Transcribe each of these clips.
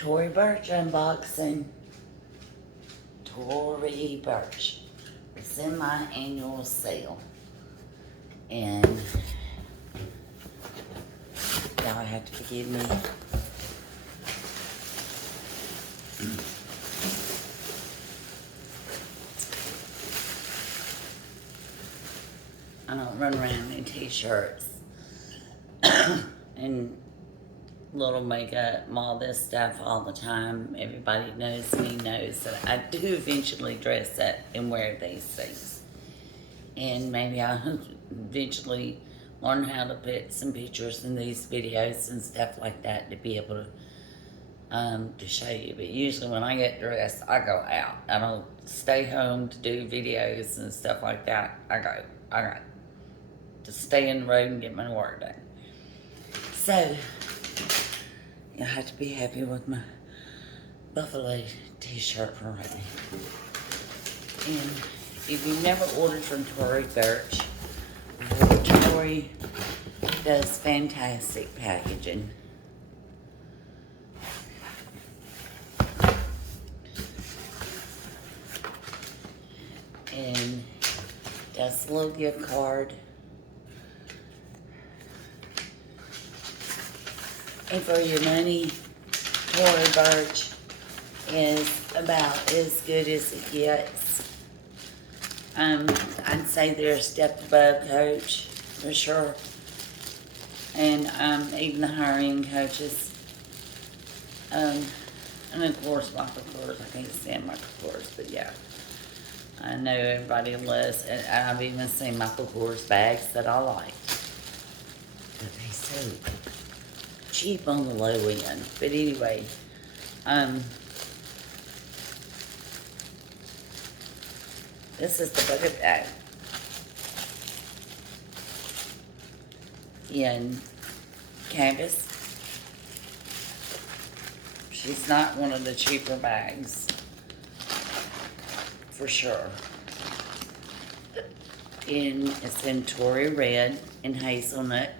Tory Burch unboxing. Tory Burch. It's in my annual sale. And y'all have to forgive me. I don't run around in t-shirts and little makeup and all this stuff all the time. Everybody knows me, knows that I do eventually dress up and wear these things. And maybe I'll eventually learn how to put some pictures in these videos and stuff like that to be able to show you. But usually when I get dressed, I go out. I don't stay home to do videos and stuff like that. I got to stay in the road and get my work done. So, I have to be happy with my buffalo t-shirt for right now. And if you've never ordered from Tory Burch, Tory does fantastic packaging. And does a little gift card. And for your money, Tory Burch is about as good as it gets. I'd say they're a step above Coach, for sure. And even the higher-end coaches. And of course, Michael Kors. I can't stand Michael Kors, but yeah. I know everybody loves, and I've even seen Michael Kors bags that I like. But they're so cheap on the low end. But anyway, this is the bucket bag. In canvas. She's not one of the cheaper bags, for sure. And it's in Tory Red and Hazelnut.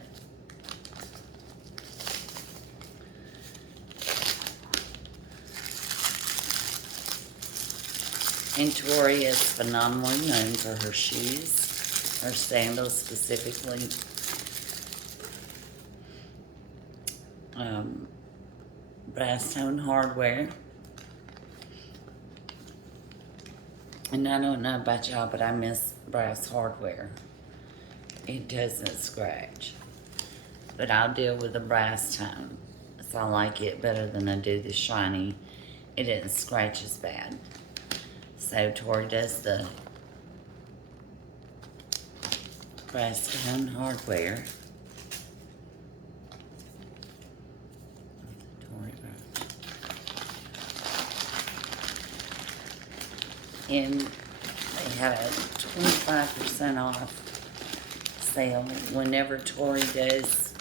And Tory is phenomenally known for her shoes, her sandals specifically. Brass tone hardware. And I don't know about y'all, but I miss brass hardware. It doesn't scratch. But I'll deal with the brass tone. So I like it better than I do the shiny. It doesn't scratch as bad. So Tory does the brass tone hardware. Tory Burch. And they have a 25% off sale. Whenever Tory does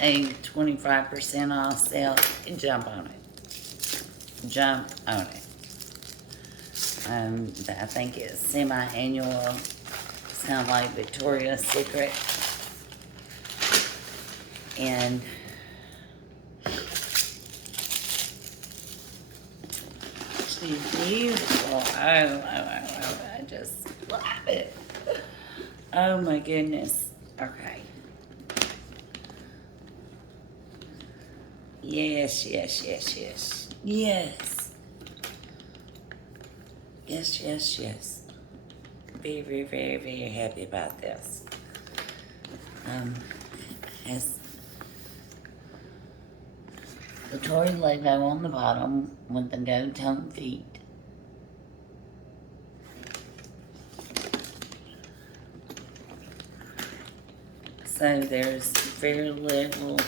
a 25% off sale, jump on it. Jump on it. I think it's semi-annual. Sound like Victoria's Secret. And she's beautiful. Oh, I just love it. Oh my goodness. Okay. Yes. Yes. Very happy about this. Has the Tory logo on the bottom with the gold tone feet. So there's very little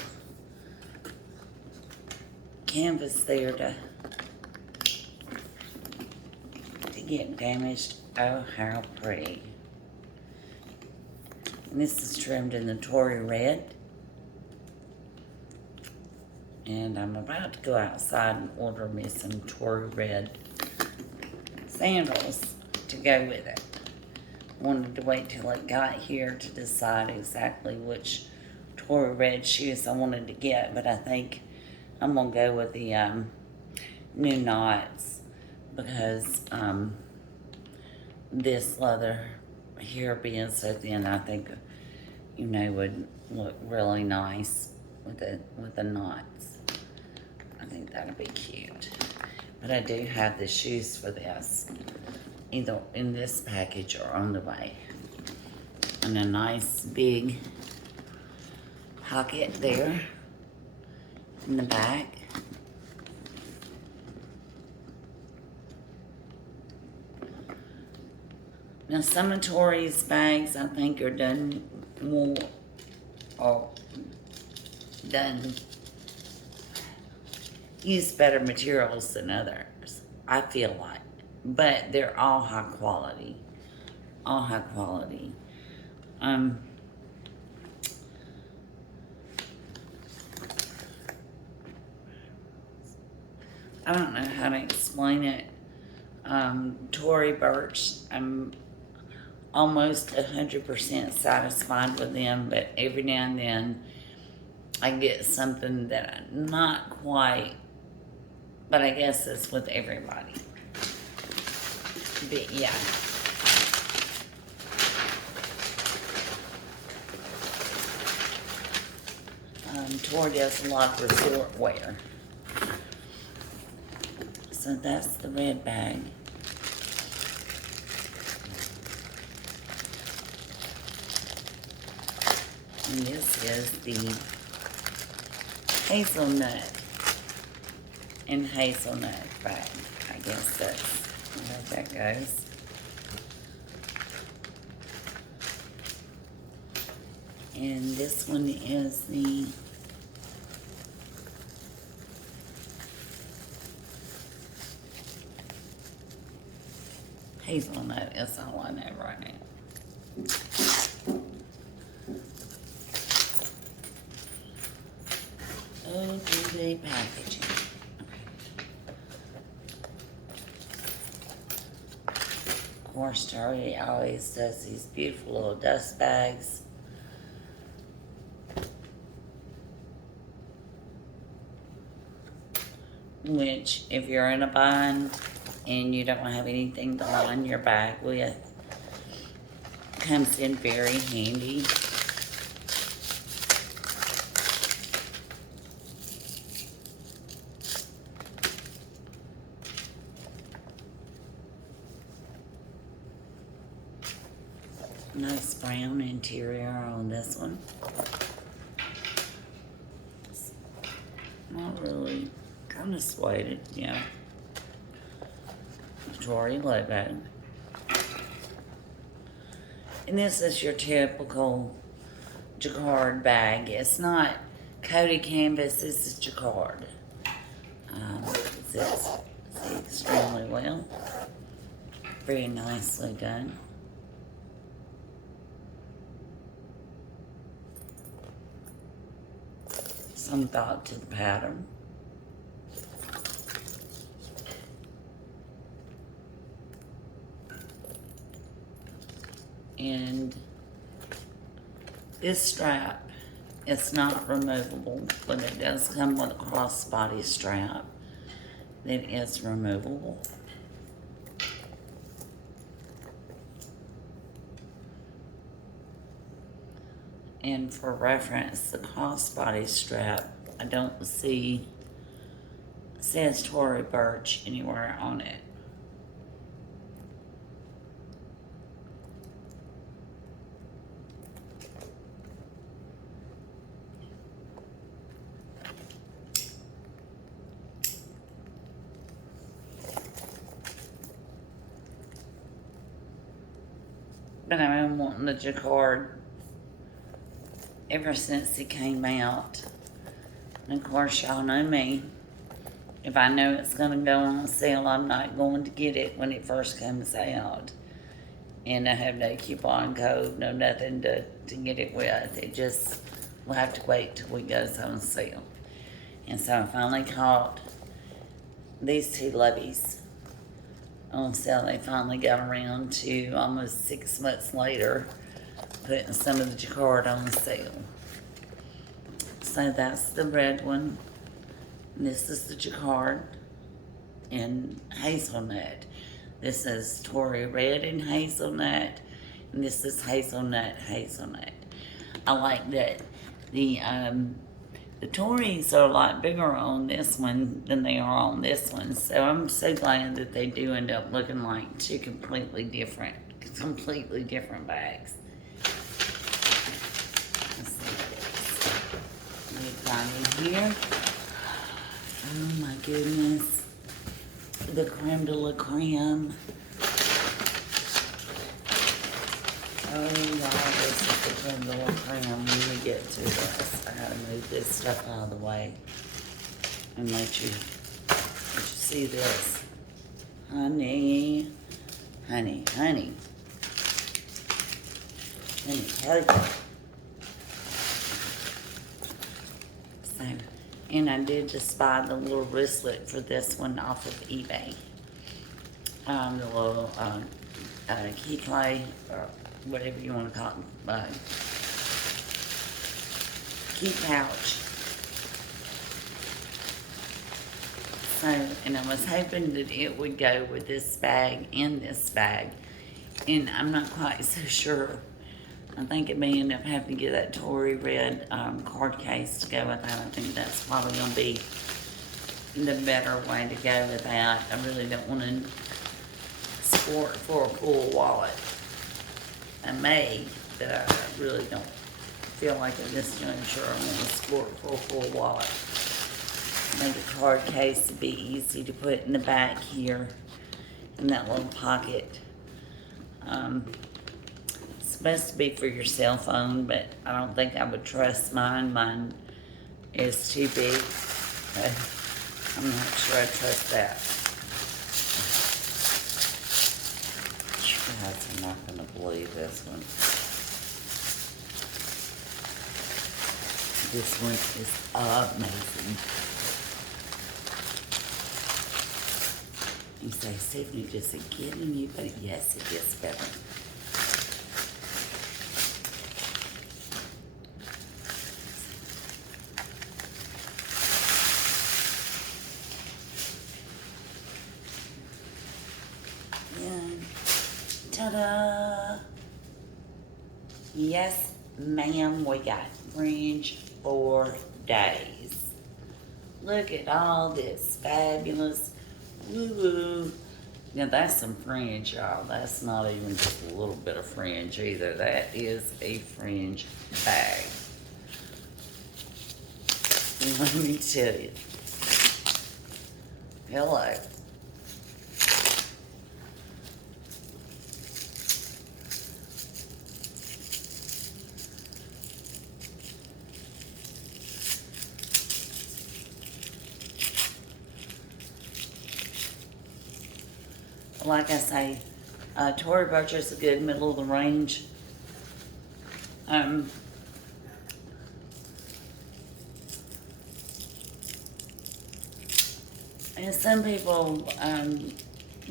canvas there to get damaged. Oh, how pretty. And this is trimmed in the Tory Red. And I'm about to go outside and order me some Tory Red sandals to go with it. Wanted to wait till it got here to decide exactly which Tory Red shoes I wanted to get, but I think I'm gonna go with the new knots because this leather here being so thin, I think, you know, would look really nice with the knots. I think that'll be cute. But I do have the shoes for this, either in this package or on the way. And a nice big pocket there in the back. Now some of Tory's bags I think are done more, or done, use better materials than others, I feel like. But they're all high quality. All high quality. I don't know how to explain it. Tory Burch, I'm almost 100% satisfied with them, but every now and then I get something that I'm not quite, but I guess it's with everybody. But yeah. Tory does a lot of resort wear. So that's the red bag. And this is the hazelnut and hazelnut bag. I guess that's how that goes. And this one is the hazelnut. Is all I know right now. Oh, do the packaging. Of course, Tory always does these beautiful little dust bags. Which, if you're in a bind and you don't have anything to line your bag with, comes in very handy. Nice brown interior on this one. It's not really, kind of suede, yeah. Tory logo. And this is your typical jacquard bag. It's not Cody canvas, this is jacquard. It's extremely well. Very nicely done. Some thought to the pattern. And this strap, it's not removable, but it does come with a crossbody strap that is removable. And for reference, the crossbody strap, I don't see, says Tory Burch anywhere on it. But I've been wanting the jacquard ever since it came out. And of course, y'all know me. If I know it's gonna go on sale, I'm not going to get it when it first comes out. And I have no coupon code, no nothing to get it with. It just, we'll have to wait till it goes on sale. And so I finally caught these two loveys on sale. They finally got around to almost 6 months later putting some of the jacquard on sale. So that's the red one This is the jacquard and hazelnut. This is Tory red and hazelnut, and this is hazelnut. I like that the Tories are a lot bigger on this one than they are on this one, so I'm so glad that they do end up looking like two completely different bags. Let's see what we've got in here. Oh my goodness. The creme de la creme. Oh wow, this is the creme de la creme. When we get to this, I gotta move this stuff out of the way and let you see this. Honey. Hell yeah. So, and I did just buy the little wristlet for this one off of eBay. The little key clay, or whatever you want to call it, key pouch. So, and I was hoping that it would go with this bag and this bag, and I'm not quite so sure. I think it may end up having to get that Tory red card case to go with that. I think that's probably going to be the better way to go with that. I really don't want to sport for a full wallet. I may, but I really don't feel like at this juncture I want to sport for a full wallet. I think a card case would be easy to put in the back here in that little pocket. Supposed to be for your cell phone, but I don't think I would trust mine. Mine is too big. I'm not sure I trust that. You guys are not going to believe this one. This one is amazing. You say, Stephanie, does it get any better? Yes, it gets better. Ta-da! Yes, ma'am, we got fringe for days. Look at all this fabulous woo-woo. Now that's some fringe, y'all. That's not even just a little bit of fringe either. That is a fringe bag. Let me tell you. Hello. Like I say, Tory Burch is a good middle of the range. And some people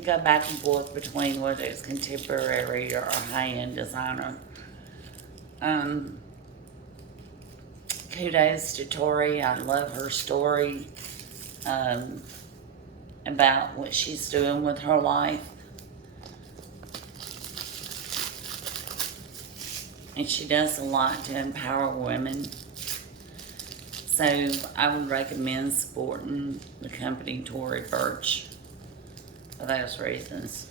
go back and forth between whether it's contemporary or high-end designer. Kudos to Tory. I love her story about what she's doing with her life. And she does a lot to empower women. So I would recommend supporting the company Tory Burch for those reasons.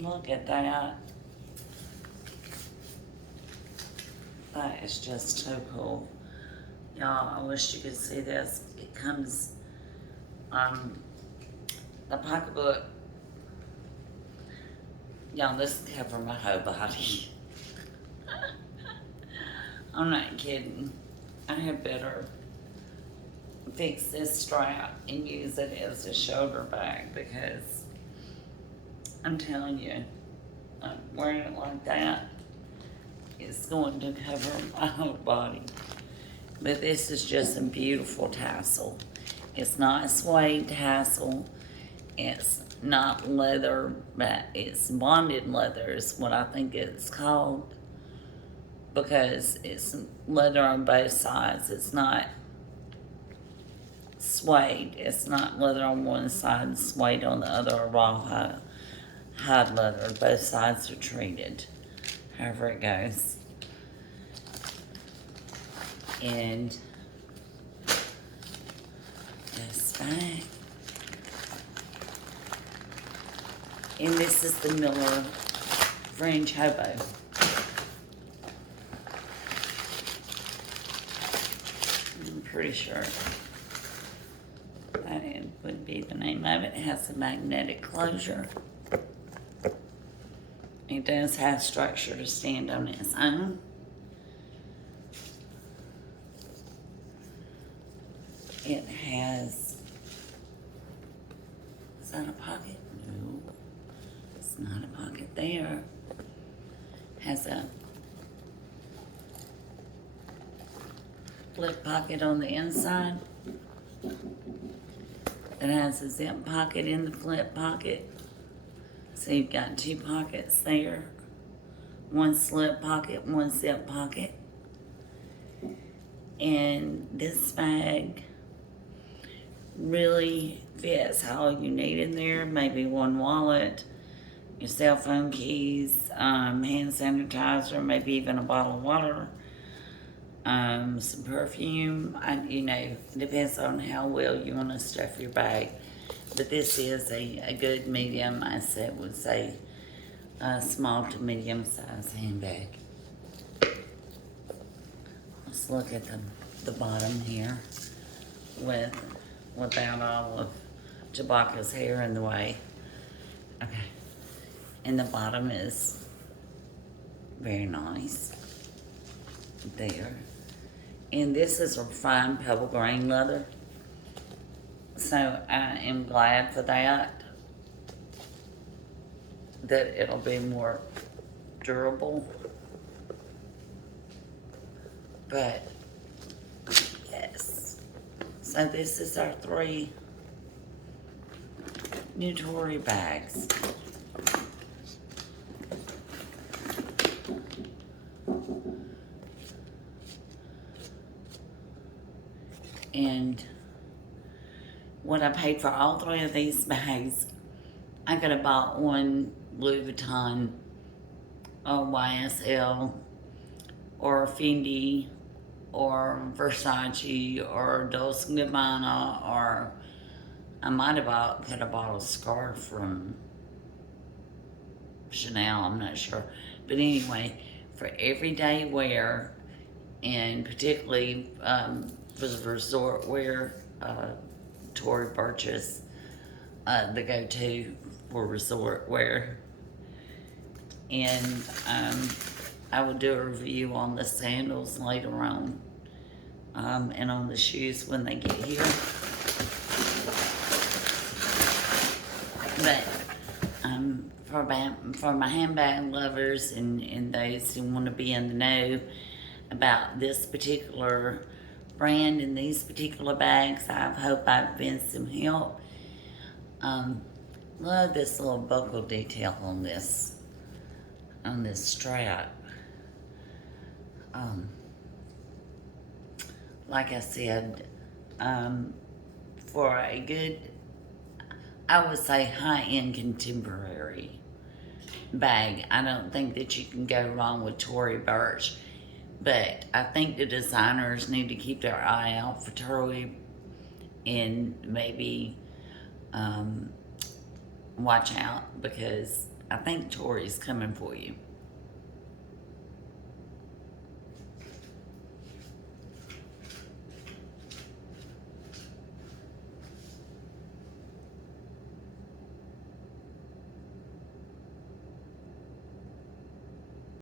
Look at that. That is just so cool. Y'all, I wish you could see this. It comes, the pocketbook Y'all, this cover my whole body. I'm not kidding. I had better fix this strap and use it as a shoulder bag because I'm telling you, wearing it like that is going to cover my whole body. But this is just a beautiful tassel. It's not a suede tassel. It's not leather, but it's bonded leather is what I think it's called, because it's leather on both sides. It's not suede. It's not leather on one side and suede on the other, or raw hide leather. Both sides are treated, however it goes. And this bag. And this is the Miller Fringe Hobo. I'm pretty sure that it would be the name of it. It has a magnetic closure. It does have structure to stand on its own. It has, is that a pocket? No, it's not a pocket there. Has a flip pocket on the inside. It has a zip pocket in the flip pocket. So you've got two pockets there. One slip pocket, one zip pocket. And this bag really fits all you need in there. Maybe one wallet, your cell phone keys, hand sanitizer, maybe even a bottle of water, some perfume. Depends on how well you want to stuff your bag. But this is a good medium, I would say, a small to medium size handbag. Let's look at the bottom here without all of Chewbacca's hair in the way. Okay. And the bottom is very nice. There. And this is a fine pebble grain leather. So I am glad for that it'll be more durable. But yes. So this is our 3 new Tory bags. And what I paid for all 3 of these bags, I could have bought one Louis Vuitton or YSL or Fendi or Versace or Dolce & Gabbana, or I could have bought a scarf from Chanel, I'm not sure. But anyway, for everyday wear, and particularly for the resort wear, Tory Burch is the go-to for resort wear. And I will do a review on the sandals later on, and on the shoes when they get here. But for my handbag lovers and those who want to be in the know about this particular brand and these particular bags, I hope I've been some help. Love this little buckle detail on this strap. Like I said, for a good, I would say high-end contemporary bag, I don't think that you can go wrong with Tory Burch. But I think the designers need to keep their eye out for Tory and maybe watch out, because I think Tory's coming for you.